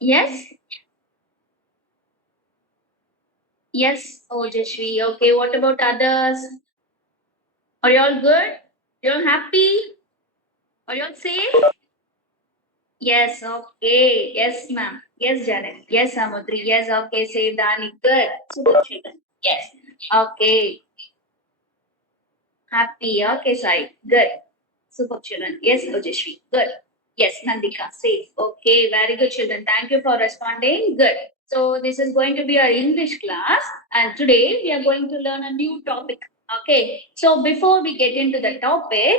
Yes? Yes, Ojashvi. Okay, what about others? Are you all good? You all happy? Are you all safe? Yes, okay. Yes, ma'am. Yes, Janet. Yes, Samudri. Yes, okay. Save Dani. Good. Super children. Yes. Okay. Happy. Okay, Sai. Good. Super children. Yes, Ojashvi. Good. Yes, Nandika. Safe. Okay. Very good, children. Thank you for responding. Good. So, this is going to be our English class, and today we are going to learn a new topic. Okay. So, before we get into the topic,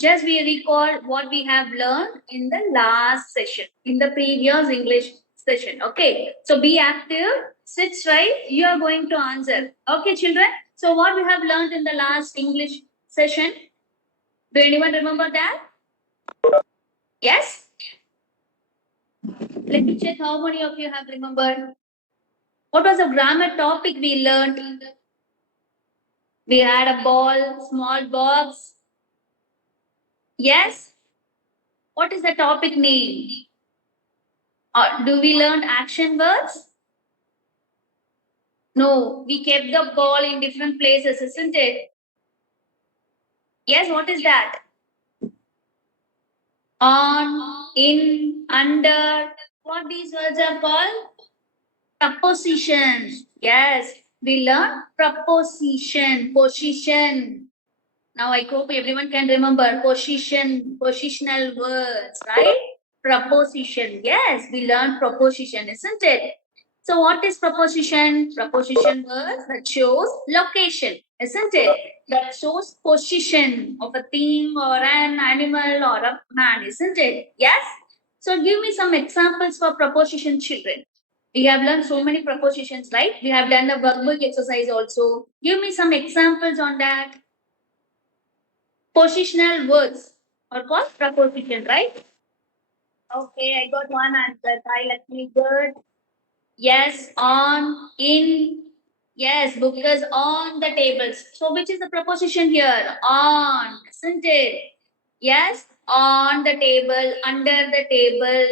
just we recall what we have learned in the last session, in the previous English session. Okay. So, be active, sit straight. You are going to answer. Okay, children. So, what we have learned in the last English session? Do anyone remember that? Yes? Let me check how many of you have remembered. What was the grammar topic we learned? We had a ball, small box. Yes? What is the topic name? Or do we learn action words? No, we kept the ball in different places, isn't it? Yes, what is that? On, in, under. What these words are called? Prepositions. Yes, we learn preposition, position. Now I hope everyone can remember position, positional words, right? Preposition. Yes, we learn preposition, isn't it? So what is preposition? Preposition words that shows location, isn't it? That shows position of a thing or an animal or a man, isn't it? Yes? So give me some examples for preposition, children. We have learned so many prepositions, right? We have done the verbal exercise also. Give me some examples on that. Positional words are called preposition, right? Okay, I got one answer. Hi, Lakshmi. Good. Yes, on, in. Yes, book is on the tables. So, which is the preposition here? On, isn't it? Yes, on the table, under the table.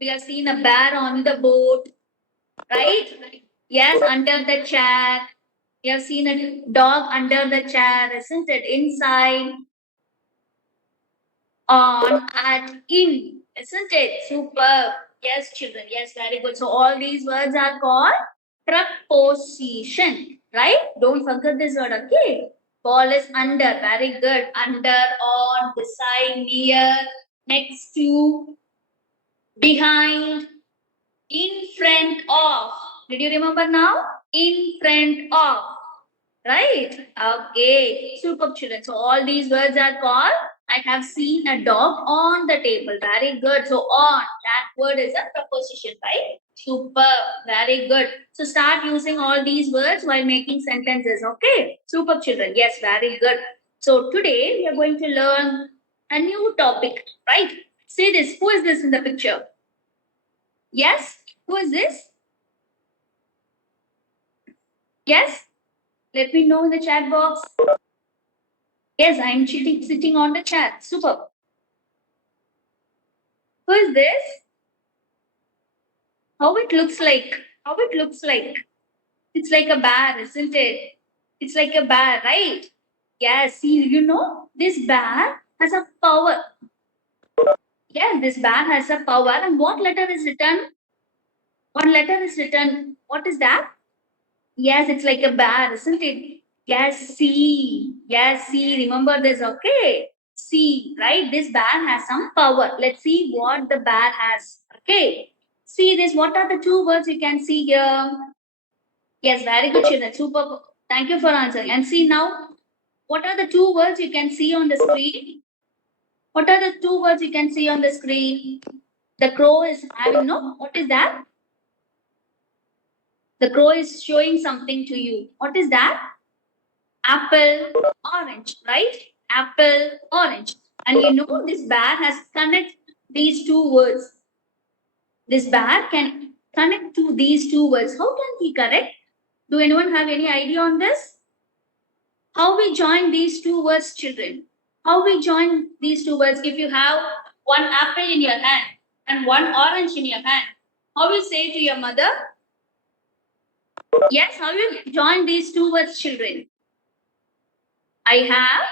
We have seen a bear on the boat, right? Yes, under the chair. We have seen a dog under the chair, isn't it? Inside, on, at, in, isn't it? Super. Yes, children. Yes, very good. So all these words are called preposition, right? Don't forget this word, okay? Ball is under. Very good. Under, on, beside, near, next to, behind, in front of. Did you remember now? In front of. Right? Okay. Super, children. So all these words are called. I have seen a dog on the table. Very good. So on, that word is a preposition, right? Super. Very good. So start using all these words while making sentences. Okay. Super, children. Yes, very good. So today we are going to learn a new topic, right? See this. Who is this in the picture? Yes? Who is this? Yes? Let me know in the chat box. Yes, I'm sitting on the chat. Super. Who is this? How it looks like? How it looks like? It's like a bear, isn't it? It's like a bear, right? Yes, see, this bear has a power. Yes, this bear has a power. And what letter is written? One letter is written. What is that? Yes, it's like a bear, isn't it? Yes, C. Yes, C. Remember this, okay? C, right? This bear has some power. Let's see what the bear has. Okay. See this. What are the two words you can see here? Yes, very good, children. Super. Thank you for answering. And see now, what are the two words you can see on the screen? What are the two words you can see on the screen? The crow is having no. What is that? The crow is showing something to you. What is that? Apple, orange, right? Apple, orange. And this bear has connect these two words. This bear can connect to these two words. How can he connect? Do anyone have any idea on this? How we join these two words, children? How we join these two words? If you have one apple in your hand and one orange in your hand, How you say to your mother? Yes, how you join these two words, children? I have.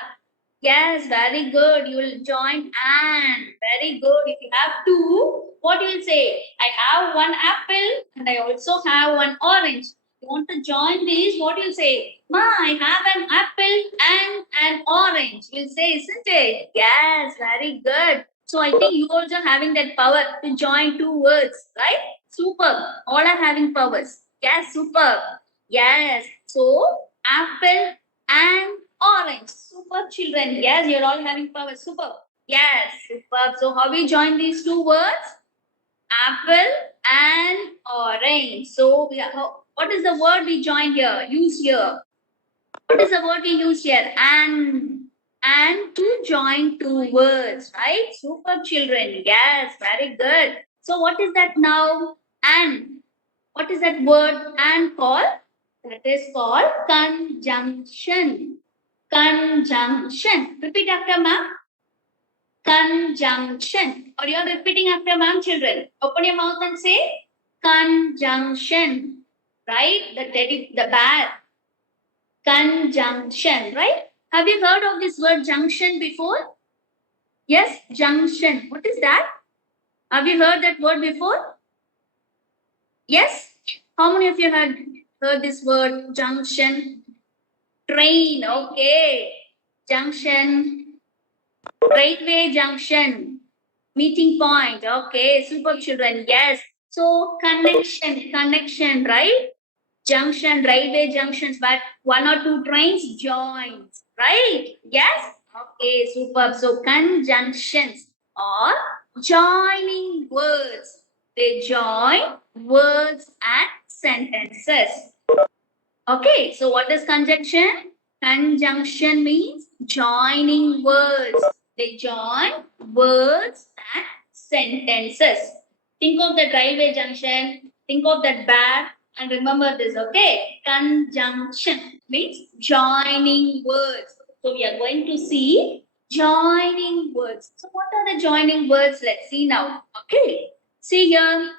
Yes, very good. You will join and. Very good. If you have two, what you will say? I have one apple and I also have one orange. You want to join these? What you will say? Ma, I have an apple and an orange. You'll say, isn't it? Yes, very good. So I think you also having that power to join two words, right? Super. All are having powers. Yes, super. Yes. So apple and orange. Super children. Yes, you're all having power. Super. Yes, superb. So how we join these two words? Apple and orange. So what is the word we join here? Use here. What is the word we use here? And to join two words, right? Super children. Yes, very good. So what is that now? And what is that word and called? That is called conjunction. Conjunction. Repeat after ma'am. Conjunction. Or you are repeating after ma'am, children. Open your mouth and say conjunction. Right? The bear. Conjunction. Right? Have you heard of this word junction before? Yes, junction. What is that? Have you heard that word before? Yes? How many of you had heard this word junction? Train. Okay. Junction. Railway junction, meeting point. Okay, super children. Yes. So connection, right? Junction, railway junctions, but one or two trains joins, right? Yes. Okay, super. So conjunctions or joining words. They join words and sentences. Okay, so what is conjunction? Conjunction means joining words. They join words and sentences. Think of the railway junction, think of that bear, and remember this, okay? Conjunction means joining words. So we are going to see joining words. So what are the joining words? Let's see now. Okay. See here,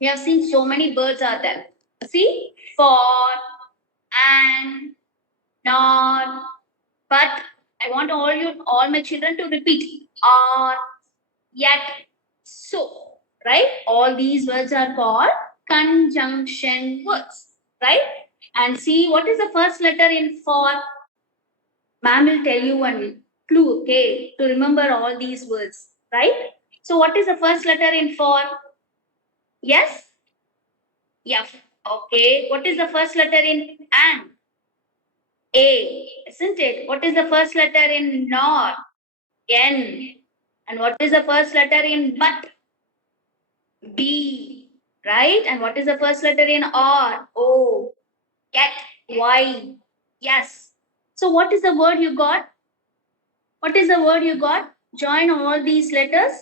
we have seen so many birds are there. See, for, and, not, but. I want all my children to repeat. Or, yet, so. Right? All these words are called conjunction words. Right? And see what is the first letter in for. Ma'am will tell you one clue, okay, to remember all these words. Right? So what is the first letter in for? Yes? Yeah. Okay. What is the first letter in and? A, isn't it? What is the first letter in nor? N. And what is the first letter in but? B. Right? And what is the first letter in or? O. Cat. Y. Yes. So what is the word you got? What is the word you got? Join all these letters.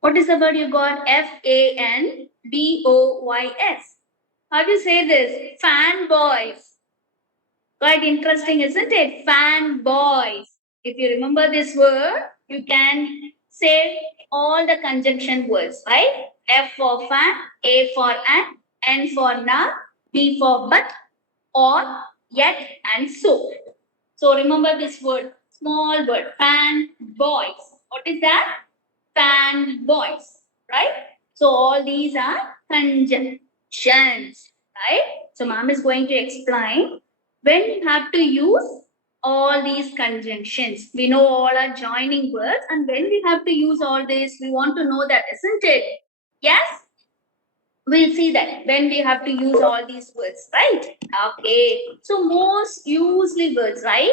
What is the word you got? Fanboys. How do you say this? Fanboys. Quite interesting, isn't it? Fanboys. If you remember this word, you can say all the conjunction words, right? F for fan, A for an, N for na, B for but, or, yet, and so. So remember this word, small word, fan boys. What is that? Fan boys, right? So all these are conjunctions, right? So mom is going to explain when you have to use all these conjunctions. We know all are joining words, and when we have to use all this, we want to know that, isn't it? Yes? We'll see that when we have to use all these words, right? Okay. So most usually words, right?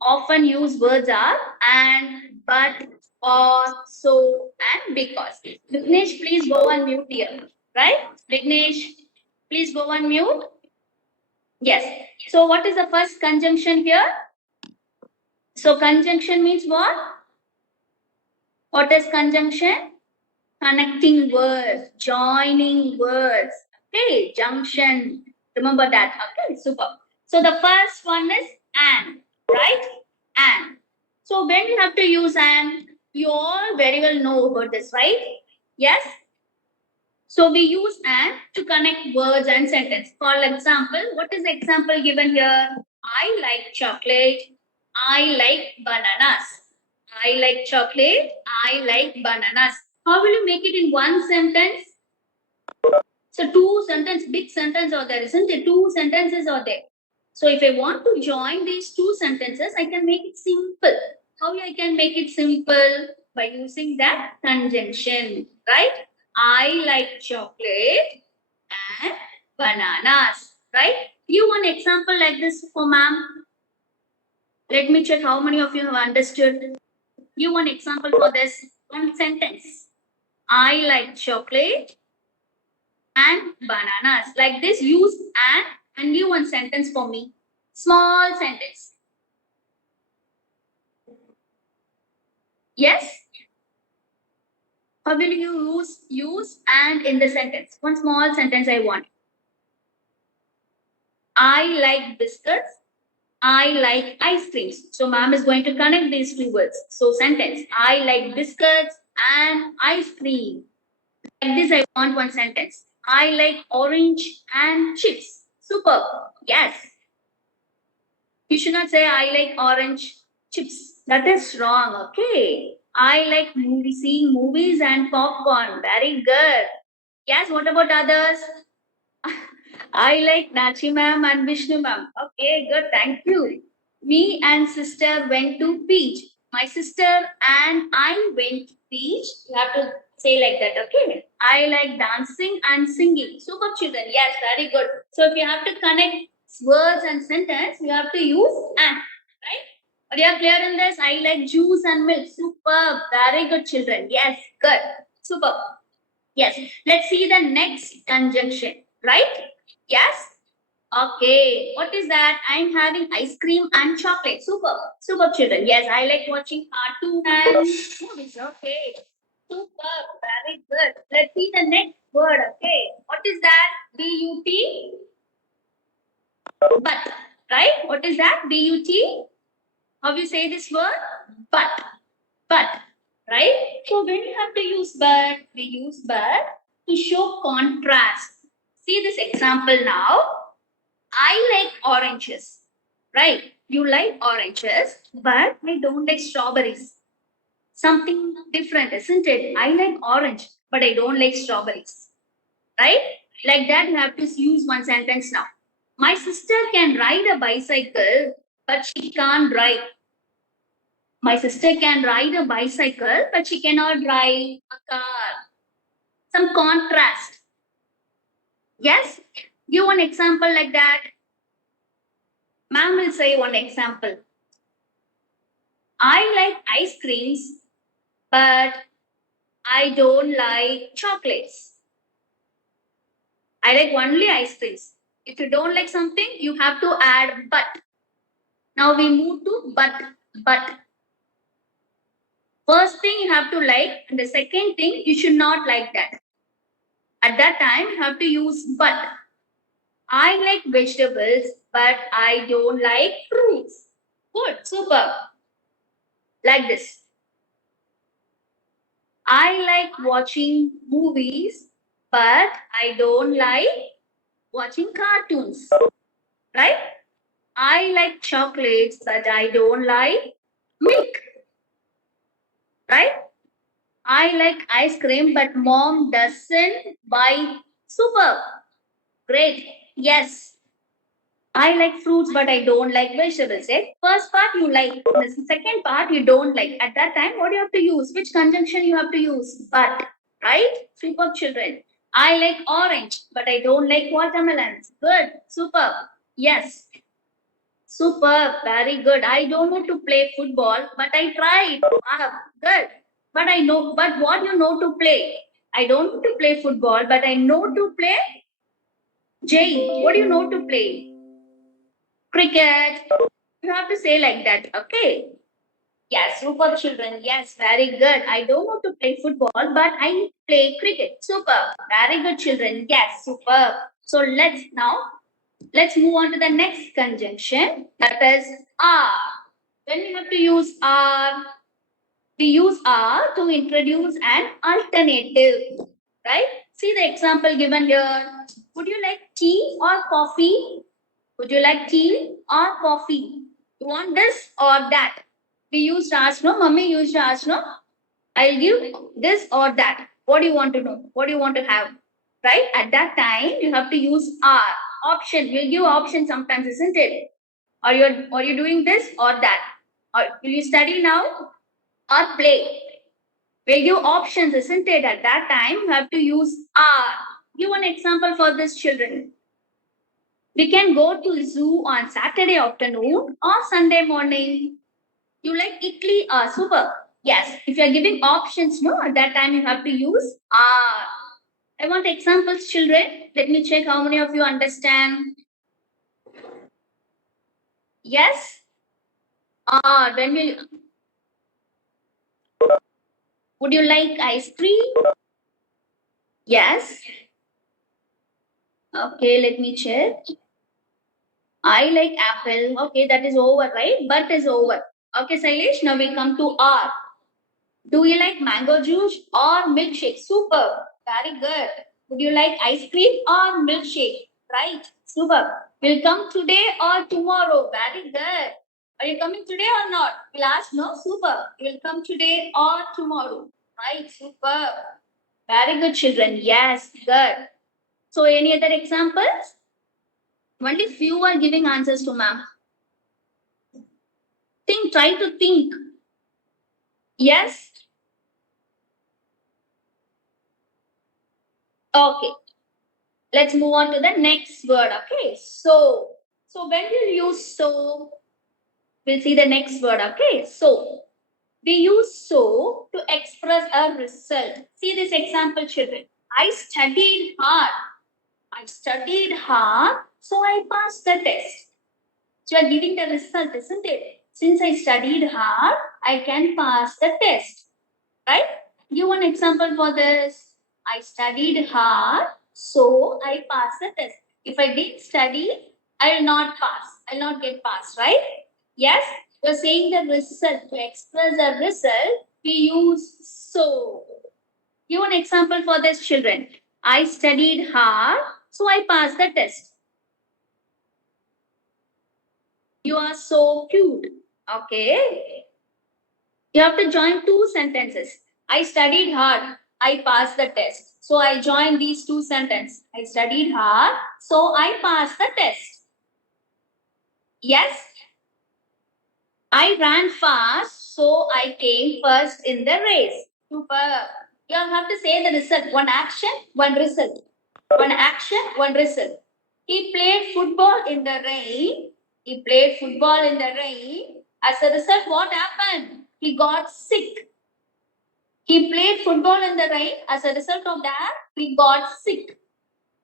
Often used words are and, but, or, so, and because. Vignesh, please go on mute here. Right? Vignesh, please go on mute. Yes. So what is the first conjunction here? So conjunction means what? What is conjunction? Connecting words, joining words. Okay, junction. Remember that. Okay, super. So the first one is and, right? And. So when you have to use and, you all very well know about this, right? Yes? So we use and to connect words and sentence. For example, what is the example given here? I like chocolate. I like bananas. I like chocolate. I like bananas. How will you make it in one sentence? So two sentence, big sentence are there, isn't it? Two sentences are there. So if I want to join these two sentences, I can make it simple. How I can make it simple? By using that conjunction, right? I like chocolate and bananas, right? You one example like this for ma'am. Let me check how many of you have understood. You one example for this one sentence. I like chocolate and bananas. Like this, use and give one sentence for me. Small sentence. Yes? How will you use and in the sentence? One small sentence I want. I like biscuits. I like ice creams. So ma'am is going to connect these two words. So sentence. I like biscuits and ice cream. Like this, I want one sentence. I like orange and chips. Super. Yes. You should not say I like orange chips. That is wrong. Okay. I like seeing movies and popcorn. Very good. Yes. What about others? I like Nachi ma'am and Vishnu ma'am. Okay. Good. Thank you. Me and sister went to beach. My sister and I went to beach. You have to say like that. Okay. I like dancing and singing. Super children. Yes. Very good. So if you have to connect words and sentence, you have to use and, right? Are you clear in this? I like juice and milk. Superb. Very good, children. Yes, good. Superb. Yes. Let's see the next conjunction, right? Yes. Okay. What is that? I'm having ice cream and chocolate. Superb. Superb, children. Yes, I like watching cartoon and movies. Okay. Superb. Very good. Let's see the next word. Okay. What is that? B-U-T? But, right? What is that? B-U-T? How you say this word? But, right? So when you have to use but, we use but to show contrast. See this example now. I like oranges, right? You like oranges, but I don't like strawberries. Something different, isn't it? I like orange, but I don't like strawberries, right? Like that, you have to use one sentence now. My sister can ride a bicycle, but she can't drive. My sister can ride a bicycle, but she cannot drive a car. Some contrast. Yes? Give one example like that. Ma'am will say one example. I like ice creams, but I don't like chocolates. I like only ice creams. If you don't like something, you have to add but. Now we move to but. First thing you have to like, and the second thing you should not like that. At that time, you have to use but. I like vegetables, but I don't like fruits. Good, super. Like this. I like watching movies, but I don't like watching cartoons. Right? I like chocolates, but I don't like milk. Right? I like ice cream, but mom doesn't buy. Super. Great. Yes. I like fruits, but I don't like vegetables. Eh? First part you like, the second part you don't like. At that time, what do you have to use? Which conjunction you have to use? But, right? Super children. I like orange, but I don't like watermelons. Good. Super. Yes. Super. Very good. I don't know to play football, but I tried. Ah, good. But I know, but what you know to play? I don't know to play football, but I know to play. Jay, what do you know to play? Cricket. You have to say like that, okay? Yes, super children. Yes, very good. I don't know to play football, but I play cricket. Super. Very good children. Yes, super. So let's move on to the next conjunction. That is are. When we have to use are, we use are to introduce an alternative. right? See the example given here. Would you like tea or coffee? Would you like tea or coffee? You want this or that? We used ask, no? Mummy used to ask, no? I'll give this or that. What do you want to know? What do you want to have? Right? At that time, you have to use R. Option. We'll give option sometimes, isn't it? Are you doing this or that? Or will you study now or play? We'll give options, isn't it? At that time, you have to use R. Give one example for this, children. We can go to zoo on Saturday afternoon or Sunday morning. You like Italy? Super. Yes. If you are giving options, no, at that time you have to use R. I want examples, children. Let me check how many of you understand. Yes. R. When will would you like ice cream? Yes. Okay, let me check. I like apple. Okay, that is over, right? But is over. Okay, Sailesh, now we come to R. Do you like mango juice or milkshake? Super. Very good. Would you like ice cream or milkshake? Right. Super. Will come today or tomorrow? Very good. Are you coming today or not? We'll ask, no? Super. You will come today or tomorrow. Right. Super. Very good, children. Yes. Good. So, any other examples? Only few are giving answers to ma'am. Think, try to think. Yes. Okay. Let's move on to the next word. Okay. So when you use so, we'll see the next word. Okay. So we use so to express a result. See this example, children. I studied hard. I studied hard, so I passed the test. So you are giving the result, isn't it? Since I studied hard, I can pass the test. Right? Give one example for this. I studied hard, so I passed the test. If I didn't study, I will not pass. I will not get passed, right? Yes? You're saying the result. To express the result, we use so. Give one example for this, children. I studied hard, so I passed the test. You are so cute. Okay. You have to join two sentences. I studied hard. I passed the test. So I joined these two sentences. I studied hard. So I passed the test. Yes. I ran fast. So I came first in the race. Super. You have to say the result. One action, one result. One action, one result. He played football in the rain. He played football in the rain. As a result, what happened? He got sick. He played football in the rain. As a result of that, he got sick.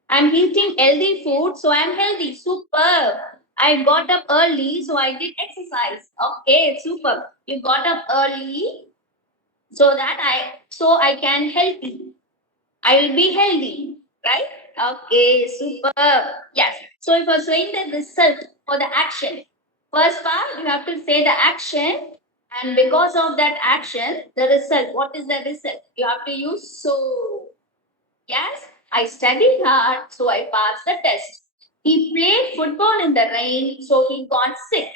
I'm eating healthy food, so I'm healthy. Superb. I got up early, so I did exercise. Okay, super. You got up early so I can healthy. I will be healthy, right? Okay, superb. Yes. So if you're saying the result for the action, first part you have to say the action, and because of that action, the result. What is the result? You have to use so. Yes, I studied hard, so I passed the test. He played football in the rain, so he got sick.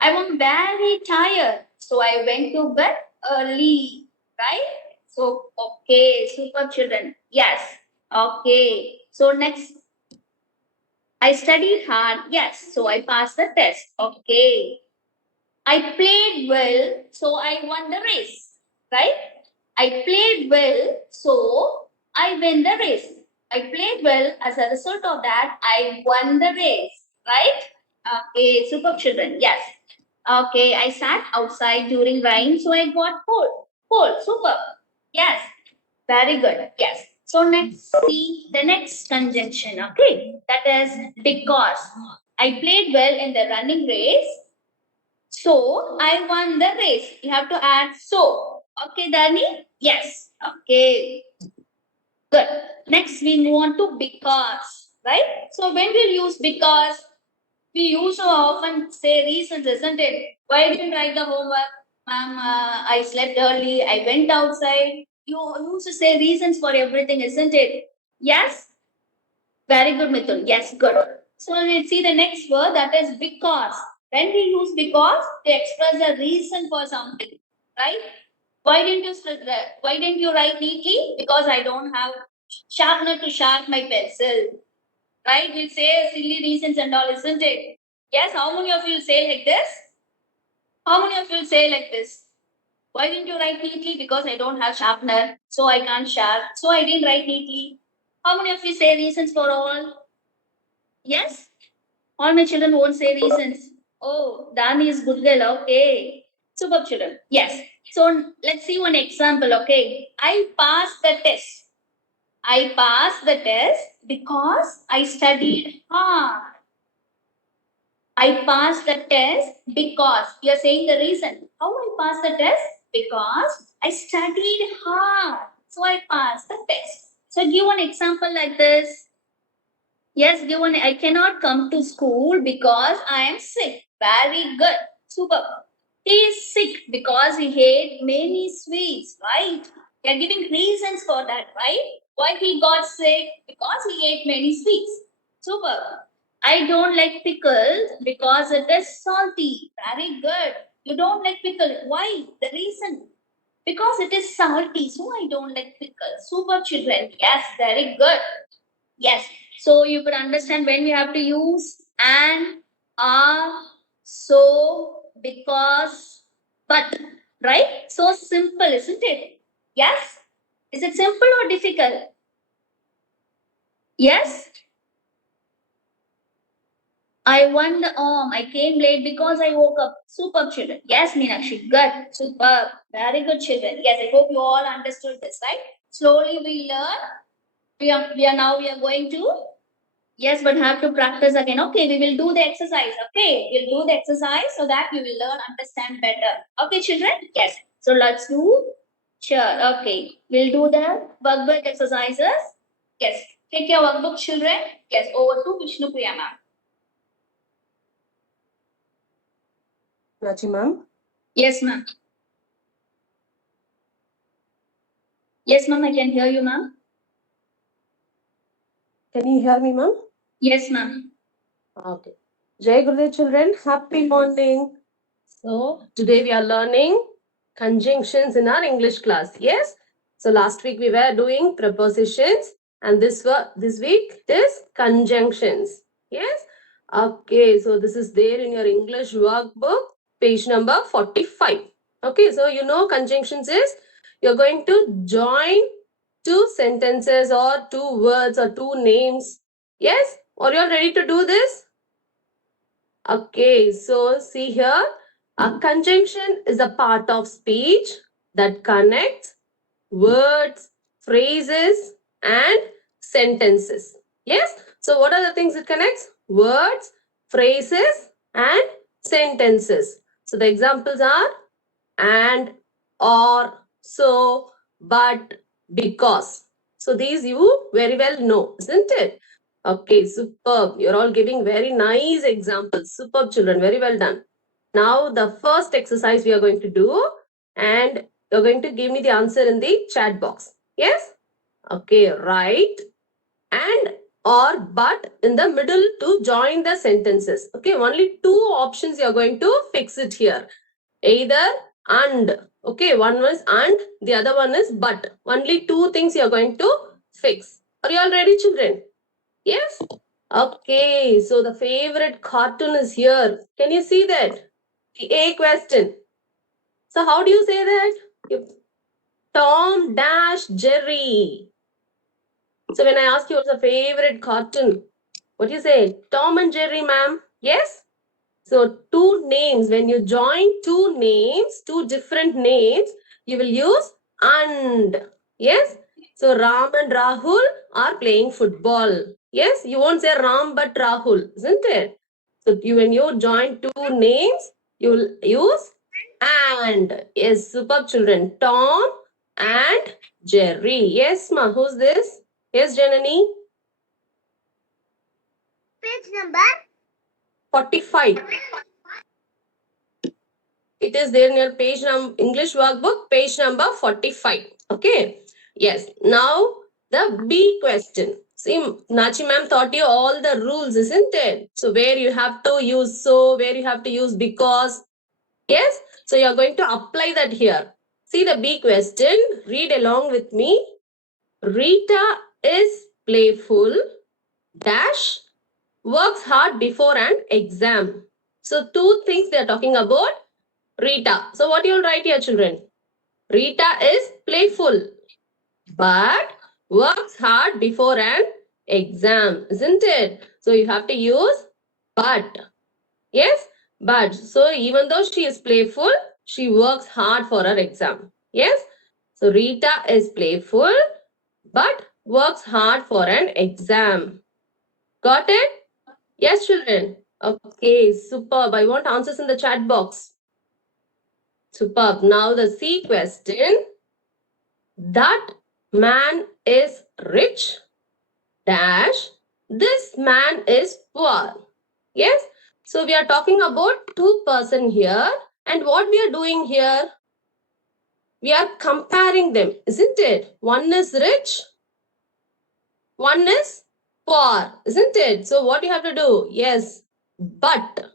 I was very tired, so I went to bed early, right? So, okay, super children. Yes, okay. So, next, I studied hard. Yes, so I passed the test. Okay. I played well, so I won the race, right? I played well, so I win the race. I played well, as a result of that, I won the race, right? Okay, super children. Yes. Okay, I sat outside during rain, so I got cold. Cold, super. Yes, very good. Yes. So next, see the next conjunction. Okay, that is because I played well in the running race, so I won the race. You have to add so. Okay, Dani? Yes. Okay. Good. Next, we move on to because, right? So when we use because, we use so often say reasons, isn't it? Why didn't write the homework? Ma'am, I slept early. I went outside. You used to say reasons for everything, isn't it? Yes? Very good, Mithun. Yes, good. So let's see the next word, that is because. When we use because, they express a reason for something, right? Why didn't you write neatly? Because I don't have sharpener to sharpen my pencil. Right? We say silly reasons and all, isn't it? Yes, how many of you say like this? How many of you say like this? Why didn't you write neatly? Because I don't have sharpener, so I can't sharp. So I didn't write neatly. How many of you say reasons for all? Yes? All my children won't say reasons. Oh, Dani is good girl. Okay. Superb children. Yes. So let's see one example. Okay. I passed the test. I passed the test because I studied hard. I passed the test because you're saying the reason. How I passed the test? Because I studied hard. So I passed the test. So give one example like this. Yes, give one. I cannot come to school because I am sick. Very good. Super. He is sick because he ate many sweets, right? You're giving reasons for that, right? Why he got sick? Because he ate many sweets. Super. I don't like pickles because it is salty. Very good. You don't like pickle. Why? The reason. Because it is salty, so I don't like pickles. Super children. Yes, very good. Yes. So you could understand when we have to use and, are, so, because, but, right? So simple, isn't it? Yes? Is it simple or difficult? Yes? I won the I came late because I woke up. Superb children. Yes, Meenakshi. Good. Superb. Very good children. Yes, I hope you all understood this, right? Slowly we learn. We are going to. Yes, but have to practice again. Okay, we will do the exercise. Okay, we'll do the exercise so that you will learn, understand better. Okay, children? Yes. So let's do. Sure. Okay. We'll do the workbook exercises. Yes. Take your workbook, children. Yes. Over to Vishnu Priya ma'am. Prachi ma'am. Yes, ma'am. Yes, ma'am. I can hear you, ma'am. Can you hear me, ma'am? Yes, ma'am. Okay. Jai Gurudev children, happy morning. So today we are learning conjunctions in our English class. Yes. So last week we were doing prepositions, and this week it is conjunctions. Yes. Okay. So this is there in your English workbook, page number 45. Okay. So you know conjunctions is you're going to join two sentences or two words or two names. Yes. Are you all ready to do this? Okay, so see here, a conjunction is a part of speech that connects words, phrases, and sentences. Yes, so what are the things it connects? Words, phrases, and sentences. So the examples are and, or, so, but, because. So these you very well know, isn't it? Okay, superb. You're all giving very nice examples. Superb, children. Very well done. Now, the first exercise we are going to do, and you're going to give me the answer in the chat box. Yes? Okay, write and or but in the middle to join the sentences. Okay, only two options you're going to fix it here. Either and. Okay, one was and, the other one is but. Only two things you're going to fix. Are you all ready, children? Yes? Okay, so the favorite cartoon is here. Can you see that? The A question. So how do you say that? Tom dash Jerry. So when I ask you what's your favorite cartoon, what do you say? Tom and Jerry, ma'am. Yes? So two names, when you join two names, two different names, you will use and. Yes? So Ram and Rahul are playing football. Yes? You won't say Ram but Rahul, isn't it? So when you join two names, you will use and. Yes, superb children. Tom and Jerry. Yes, ma. Who's this? Yes, Janani. Page number 45. It is there in your page English workbook, page number 45. Okay. Yes. Now the B question. See, Nachi ma'am taught you all the rules, isn't it? So where you have to use so, where you have to use because. Yes. So you are going to apply that here. See the B question. Read along with me. Rita is playful dash works hard before an exam. So two things they are talking about. Rita. So what you will write here, children? Rita is playful but works hard before an exam, isn't it? So you have to use but. Yes, but. So even though she is playful, she works hard for her exam. Yes. So Rita is playful but works hard for an exam. Got it? Yes, children. Okay, superb. I want answers in the chat box. Superb. Now the C question. That man is rich dash this man is poor. Yes. So we are talking about two-person here. And what we are doing here? We are comparing them, isn't it? One is rich, one is poor, isn't it? So what you have to do? Yes, but.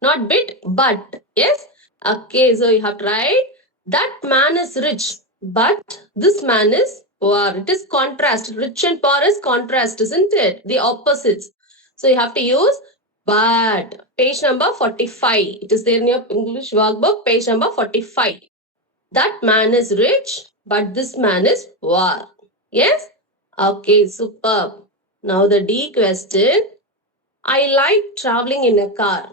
Not bit, but. Yes. Okay, so you have to write that man is rich, but this man is poor. It is contrast. Rich and poor is contrast, isn't it? The opposites. So you have to use but. Page number 45. It is there in your English workbook, page number 45. That man is rich, but this man is poor. Yes? Okay, superb. Now the D question. I like traveling in a car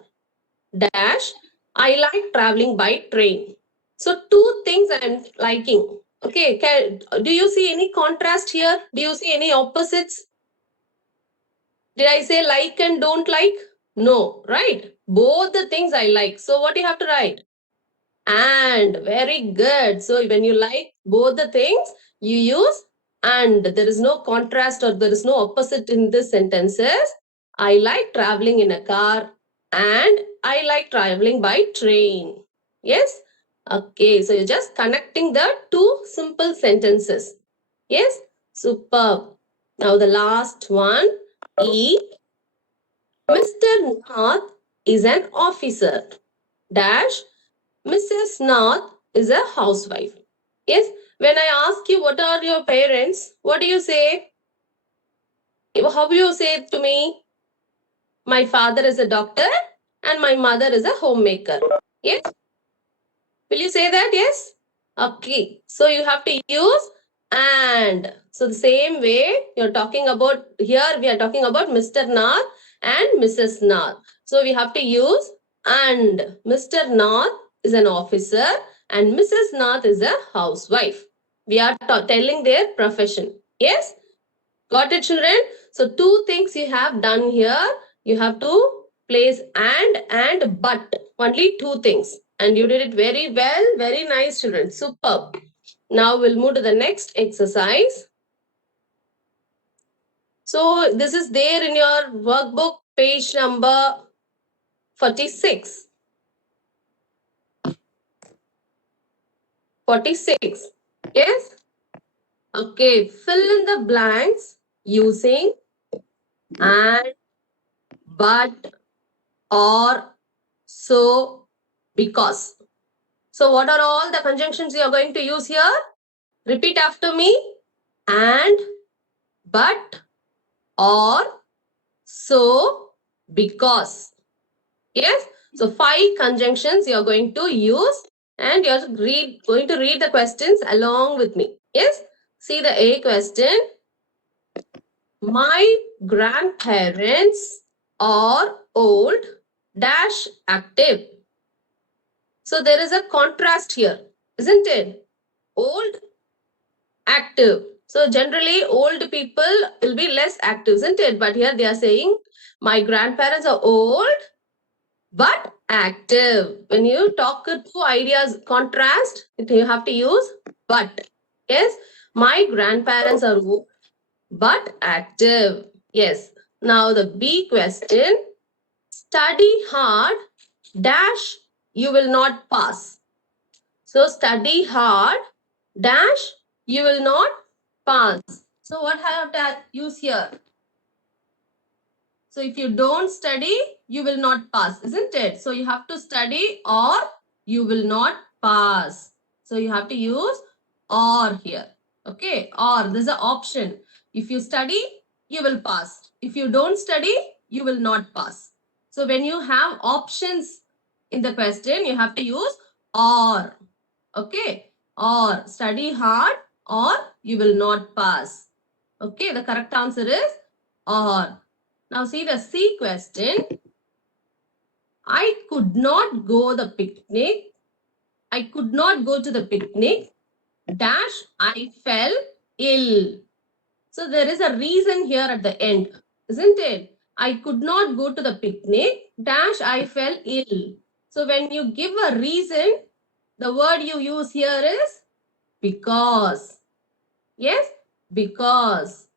dash I like traveling by train. So two things I'm liking. Okay, do you see any contrast here? Do you see any opposites? Did I say like and don't like? No, right? Both the things I like. So what do you have to write? And. Very good. So when you like both the things, you use and. There is no contrast or there is no opposite in this sentences. I like traveling in a car and I like traveling by train. Yes? Okay, so you're just connecting the two simple sentences. Yes? Superb. Now the last one. E. Mr. Nath is an officer. Dash. Mrs. Nath is a housewife. Yes, when I ask you what are your parents, what do you say? How do you say it to me? My father is a doctor and my mother is a homemaker. Yes, will you say that? Yes. Okay, so you have to use and. So the same way you're talking about here, we are talking about Mr. Nath and Mrs. Nath. So we have to use and. Mr. Nath is an officer and Mrs. Nath is a housewife. We are telling their profession. Yes, got it, children? So two things you have done here. You have to place and but. Only two things. And you did it very well. Very nice, children. Superb. Now we'll move to the next exercise. So this is there in your workbook, page number 46. 46. Yes? Okay. Fill in the blanks using and, but, or, so, because. So what are all the conjunctions you are going to use here? Repeat after me. And, but, or, so, because. Yes. So 5 conjunctions you are going to use and you are going to read the questions along with me. Yes. See the A question. My grandparents are old dash active. So there is a contrast here, isn't it? Old, active. So generally old people will be less active, isn't it? But here they are saying my grandparents are old but active. When you talk two ideas contrast, you have to use but. Yes, my grandparents are old but active. Yes. Now the B question. Study hard dash you will not pass. So study hard dash you will not pass. So what I have to use here? So if you don't study, you will not pass, isn't it? So you have to study or you will not pass. So you have to use or here. Okay, or there's an option. If you study, you will pass. If you don't study, you will not pass. So when you have options in the question, you have to use or. Okay, or study hard or you will not pass. Okay, the correct answer is or. Now see the C question. I could not go the picnic. I could not go to the picnic. Dash, I fell ill. So there is a reason here at the end, isn't it? I could not go to the picnic. Dash, I fell ill. So when you give a reason, the word you use here is because. Yes, because.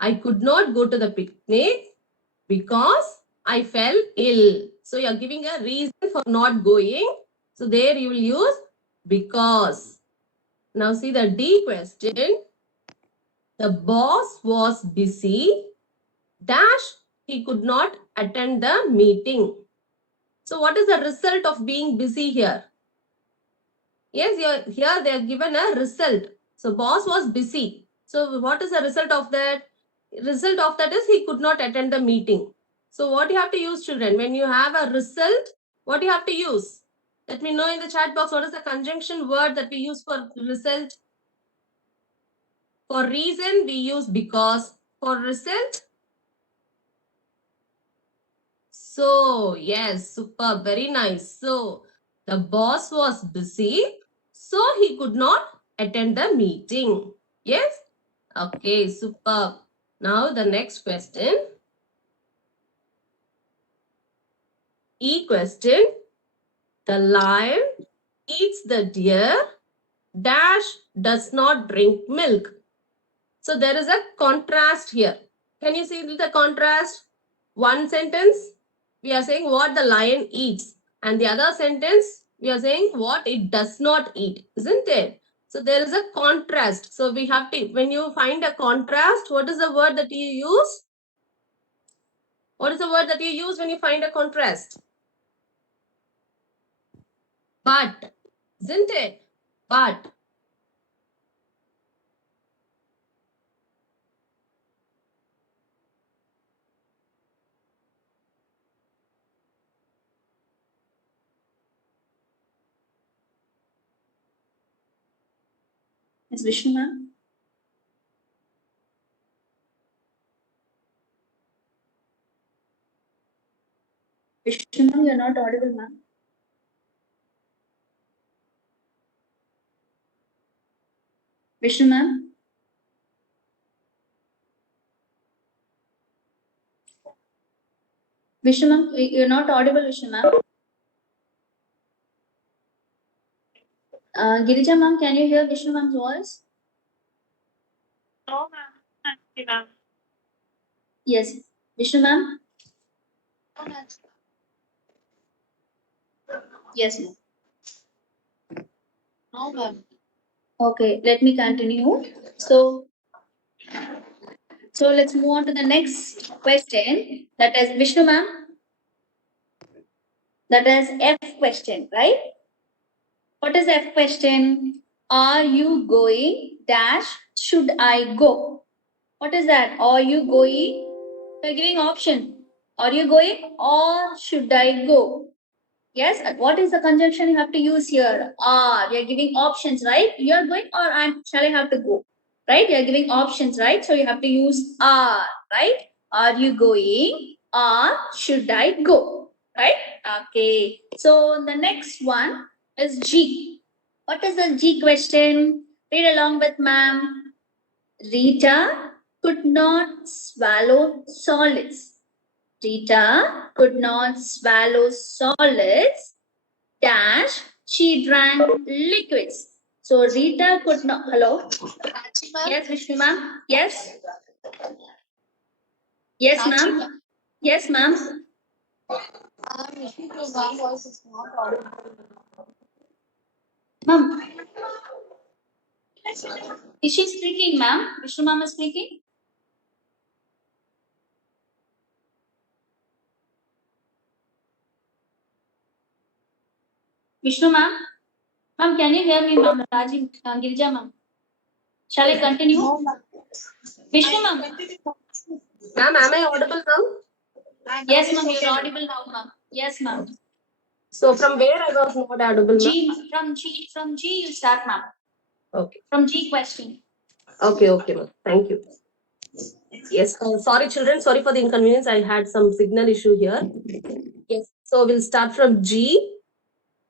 I could not go to the picnic because I fell ill. So you're giving a reason for not going. So there you will use because. Now see the D question. The boss was busy. Dash, he could not attend the meeting. So what is the result of being busy here? Yes, here they are given a result. So boss was busy. So what is the result of that? Result of that is he could not attend the meeting. So what you have to use, children? When you have a result, what you have to use? Let me know in the chat box what is the conjunction word that we use for result. For reason, we use because. For result, so yes, super, very nice. So the boss was busy, so he could not attend the meeting. Yes? Okay, super. Now the next question. E question. The lion eats the deer. Dash does not drink milk. So there is a contrast here. Can you see the contrast? One sentence, we are saying what the lion eats. And the other sentence, we are saying what it does not eat, isn't it? So there is a contrast. So we have to, when you find a contrast, what is the word that you use? What is the word that you use when you find a contrast? But, isn't it? But. Ms. Vishnu ma'am. Vishnu ma'am, you're not audible, ma'am. Vishnu ma'am. Vishnu ma'am, you're not audible, Vishnu ma'am. Girija ma'am, can you hear Vishnu ma'am's voice? No, ma'am. Yes. Vishnu ma'am? Yes, ma'am. No, ma'am. Okay, let me continue. So let's move on to the next question. That is Vishnu ma'am. That is F question, right? What is F question? Are you going? Dash. Should I go? What is that? Are you going? We're giving option. Are you going or should I go? Yes. What is the conjunction you have to use here? Are. We are giving options, right? You are going or shall I have to go? Right? You are giving options, right? So you have to use are, right? Are you going or should I go? Right? Okay. So the next one is G. What is the G question? Read along with ma'am. Rita could not swallow solids. Rita could not swallow solids. Dash, she drank liquids. So Rita could not. Hello? Yes, Vishnu ma'am. Yes. Yes, ma'am. Yes, ma'am. Ma'am. Is she speaking, ma'am? Vishnu ma'am is speaking? Vishnu ma'am? Ma'am, can you hear me, ma'am? Rajiv, Girija ma'am. Shall I continue? Vishnu ma'am? Ma'am, am I audible now? Yes, ma'am, you're audible now, ma'am. Yes, ma'am. So from where I was not audible, ma'am? From G, you start, ma'am. Okay. From G question. Okay, ma'am. Thank you. Yes, sorry children, sorry for the inconvenience. I had some signal issue here. Yes, so we'll start from G.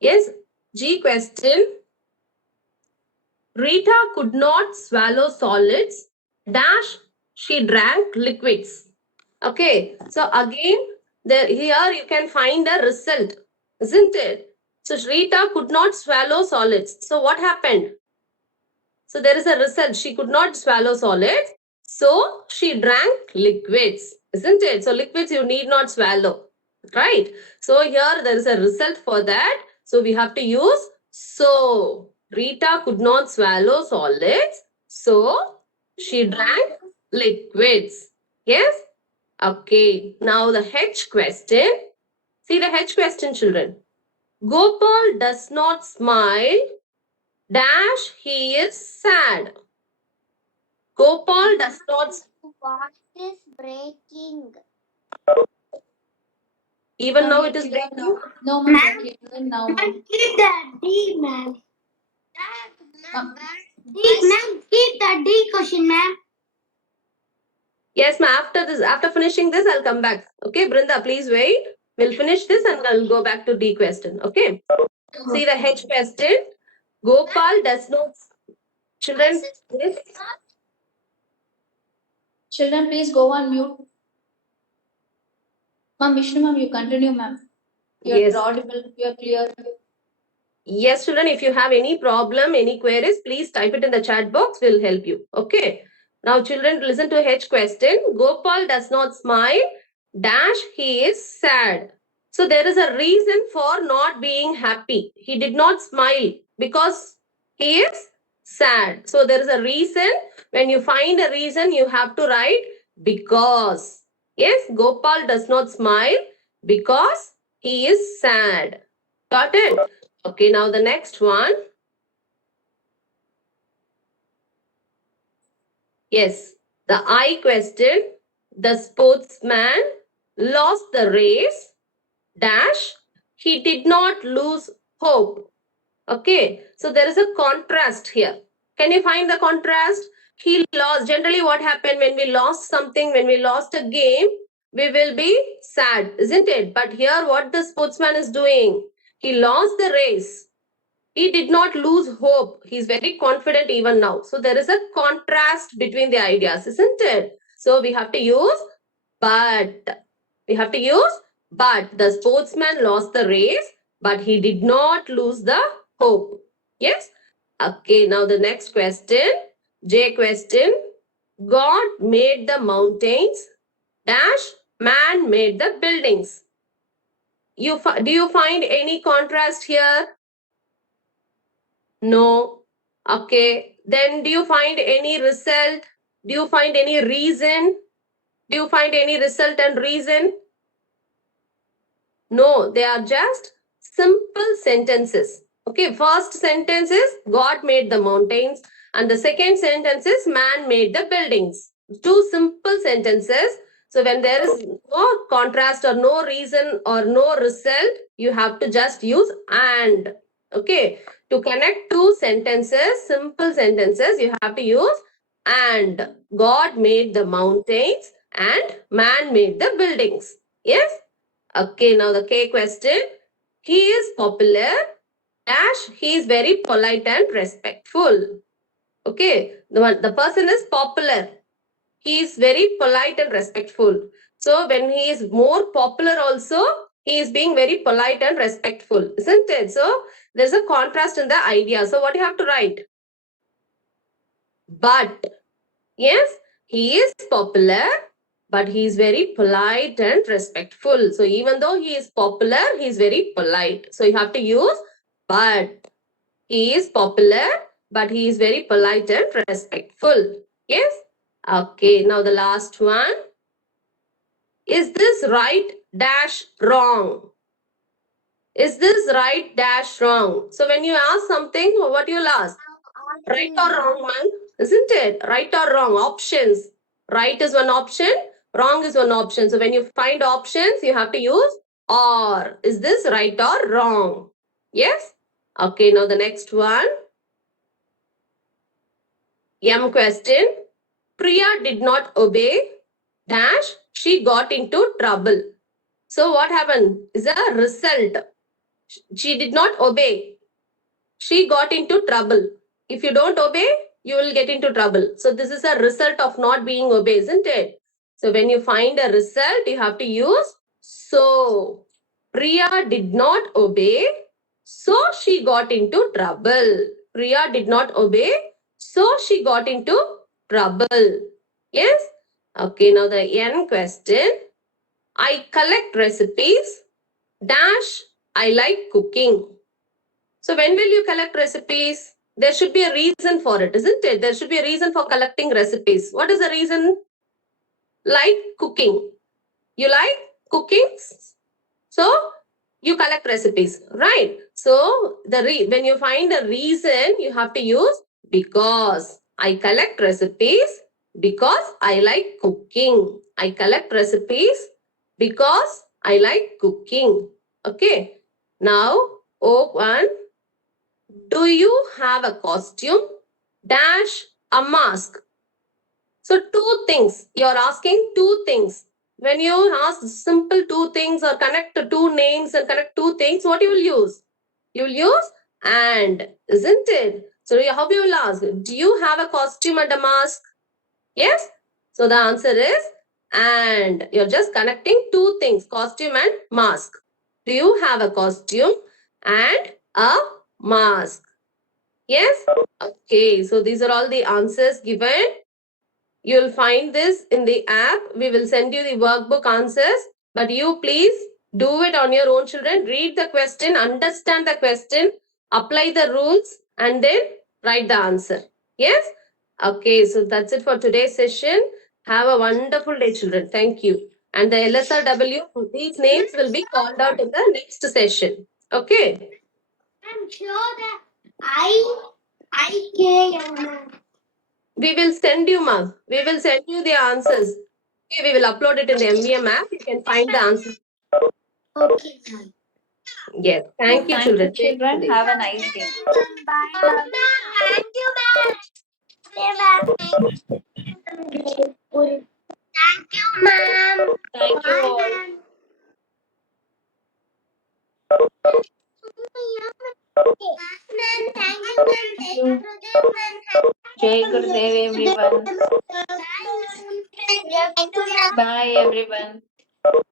Yes, G question. Rita could not swallow solids, dash, she drank liquids. Okay, so again, here you can find a result, isn't it? So Rita could not swallow solids. So what happened? So there is a result. She could not swallow solids. So she drank liquids, isn't it? So liquids you need not swallow, right? So here there is a result for that. So we have to use so. Rita could not swallow solids. So she drank liquids. Yes? Okay. Now the H question. See the H question, children. Gopal does not smile. Dash, he is sad. Gopal does not. What is breaking? Even now Ma'am, it is you're clear breaking. now. No, ma'am, you're clear now, ma'am. Keep that D, ma'am. Ma'am, Keep that D question, ma'am. Yes, ma'am. After this, after finishing this, I'll come back. Okay, Brinda, please wait. We'll finish this and I'll go back to D question. Okay. See the H question. Gopal does not. Children, yes. children, please go on mute. Ma'am, Vishnu ma'am, you continue, ma'am. You're Yes. audible, you're clear. Yes, children, if you have any problem, any queries, please type it in the chat box. We'll help you. Okay. Now, children, listen to H question. Gopal does not smile. Dash, he is sad. So there is a reason for not being happy. He did not smile because he is sad. So there is a reason. When you find a reason, you have to write because. Yes, Gopal does not smile because he is sad. Got it? Okay, now the next one. Yes, the I question. The sportsman lost the race. Dash. He did not lose hope. Okay, so there is a contrast here. Can you find the contrast? He lost. Generally, what happened when we lost something, when we lost a game, we will be sad, isn't it? But here, what the sportsman is doing? He lost the race. He did not lose hope. He's very confident even now. So there is a contrast between the ideas, isn't it? So we have to use but. We have to use but. The sportsman lost the race, but he did not lose the hope. Yes? Okay, now the next question. J question. God made the mountains. Dash, man made the buildings. Do you find any contrast here? No. Okay. Then do you find any result? Do you find any reason? Do you find any result and reason? No, they are just simple sentences. Okay, first sentence is God made the mountains, and the second sentence is man made the buildings. Two simple sentences. So when there is no contrast or no reason or no result, you have to just use and. Okay, to connect two sentences, simple sentences, you have to use and. God made the mountains and man made the buildings. Yes? Okay, now the K question. He is popular. Dash, he is very polite and respectful. Okay, the person is popular. He is very polite and respectful. So when he is more popular also, he is being very polite and respectful, isn't it? So there's a contrast in the idea. So what you have to write? But, yes, he is popular, but he is very polite and respectful. So even though he is popular, he is very polite. So you have to use but. He is popular, but he is very polite and respectful. Yes? Okay, now the last one. Is this right dash wrong? Is this right dash wrong? So when you ask something, what you'll ask? Right or wrong, man? Isn't it? Right or wrong? Options. Right is one option, wrong is one option. So when you find options, you have to use or. Is this right or wrong? Yes? Okay, now the next one. M question. Priya did not obey dash, she got into trouble. So what happened? Is a result. She did not obey. She got into trouble. If you don't obey, you will get into trouble. So this is a result of not being obeyed, isn't it? So when you find a result, you have to use so. Priya did not obey, so she got into trouble. Priya did not obey, so she got into trouble. Yes? Okay, now the N question. I collect recipes. Dash, I like cooking. So when will you collect recipes? There should be a reason for it, isn't it? There should be a reason for collecting recipes. What is the reason? Like cooking. You like cooking? So you collect recipes, right? So when you find a reason, you have to use because. I collect recipes because I like cooking. I collect recipes because I like cooking. Okay. Now, O1. Do you have a costume? Dash a mask. So two things. You're asking two things. When you ask simple two things or connect two names and connect two things, what you will use? You will use and, isn't it? So how you will ask? Do you have a costume and a mask? Yes? So the answer is and. You're just connecting two things, costume and mask. Do you have a costume and a mask? Yes? Okay, so these are all the answers given. You'll find this in the app. We will send you the workbook answers, but you please do it on your own, children. Read the question, understand the question, apply the rules, and then write the answer. Yes? Okay, so that's it for today's session. Have a wonderful day, children. Thank you. And the LSRW, these names will be called out in the next session. Okay? I'm sure that I care. We will send you, ma'am. We will send you the answers. Okay, we will upload it in the MVM app. You can find the answers. Okay, ma'am. Yes. Thank you, Thank children. you, children. Have a nice day. Bye, ma'am. Thank you, ma'am. Thank you, ma'am. Thank you all. Ma'am. Thank you, ma'am. Jai Gurudev, everyone. Bye, everyone.